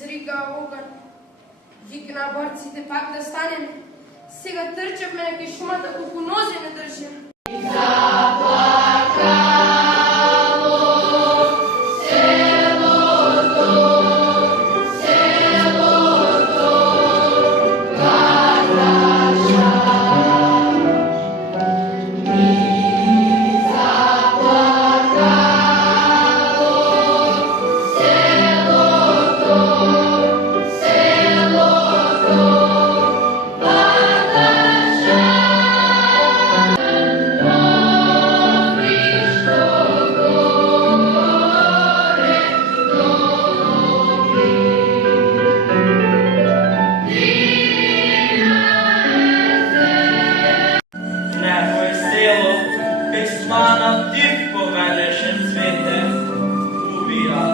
изрига оган. Викна борците пак да станем. Сега трчавме на кај шумата колку нозе не држим. Svana dip på världens svete, och vi har